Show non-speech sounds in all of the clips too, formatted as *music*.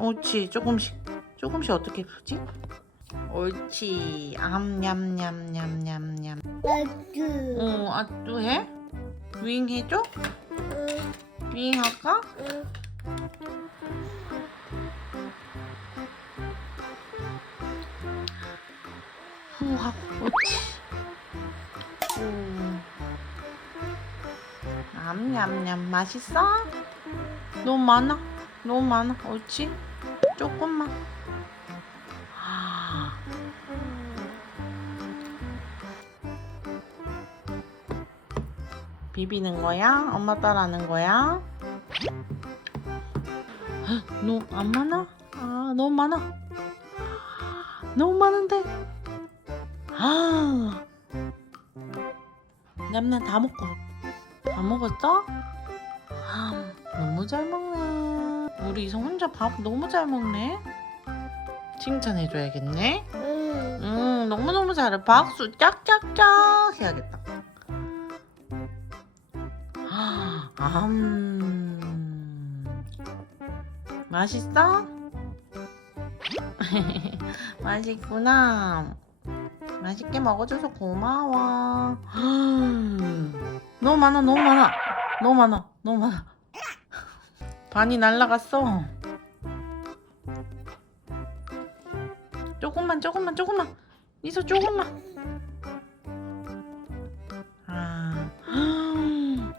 옳지 조금씩 조금씩 어떻게 푸지? 옳지 암냠냠냠냠냠 나도. 어 아또 해? 윙 해줘? 응, 윙 할까? 응. 후 하고 옳지 후 암냠냠 맛있어? 너무 많아 너무 많아 옳지 조금만 아. 비비는 거야? 엄마 따라하는 거야? 헉, 너무 안 많아? 아 너무 많아 너무 많은데 아 냠냠 다 먹고 다 먹었어? 아, 너무 잘 먹네 우리 이성 혼자 밥 너무 잘 먹네. 칭찬해줘야겠네. 응. 음 너무너무 잘해. 박수 짝짝짝 해야겠다. 아, 음. 맛있어? *laughs* 맛있구나. 맛있게 먹어줘서 고마워. *gasps* 너무 많아 너무 많아. 너무 많아 너무 많아 반이 날라갔어. 조금만 조금만 조금만. 이소 조금만. 아. *gasps*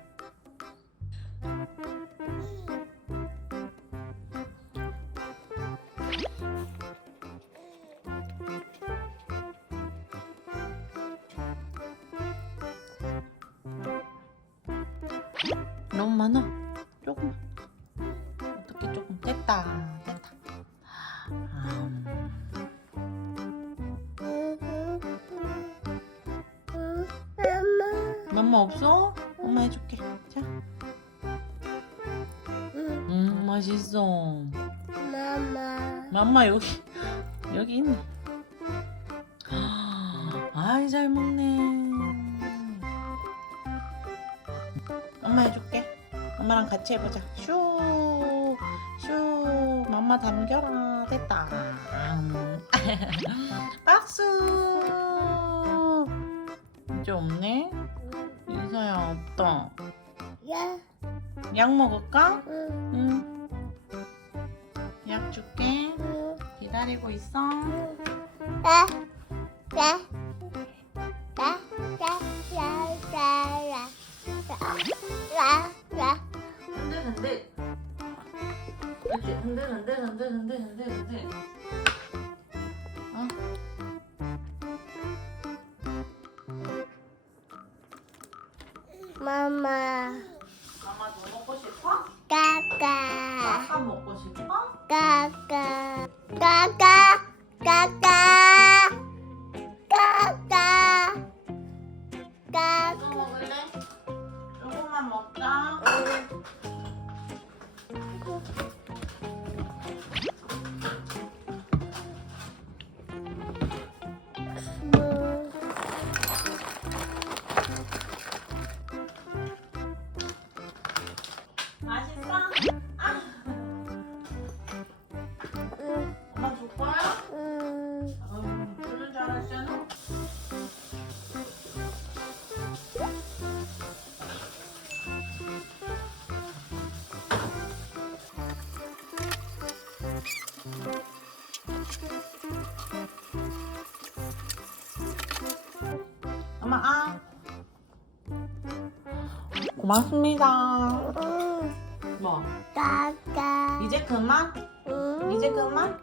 너무 많아 엄마. 없어? 엄마 해줄게. 자. 응, 음, 맛있어. 엄마. 맘마 여기, 여기 있네. 아, 아이, 잘 먹네. 엄마 해줄게. 엄마랑 같이 해보자. 슈, 슈. 맘마 담겨라. 됐다. 음. *laughs* 박수. 이제 없네? 이사야, 없다. 야. 약 먹을까? 응, 응. 약 줄게. 응. 기다리고 있어. 야. 야. 야. 야. 야. 야. 야. 야. 야. 흔들 흔들. 그렇지. 흔들 흔들 흔들 흔들 흔들 흔들. 마마. 엄마 뭐 먹고 싶어? 까까. 아까 먹고 싶어? 까까. 까까. 까까. 엄마 아. 고맙습니다. 뭐? 까까. 이제 그만? 이제 그만?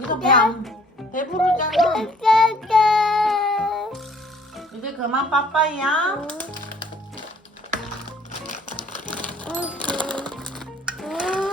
이거 배안 배부르잖아. 까까. 이제 그만 빠빠이야. 응. Oh, oh.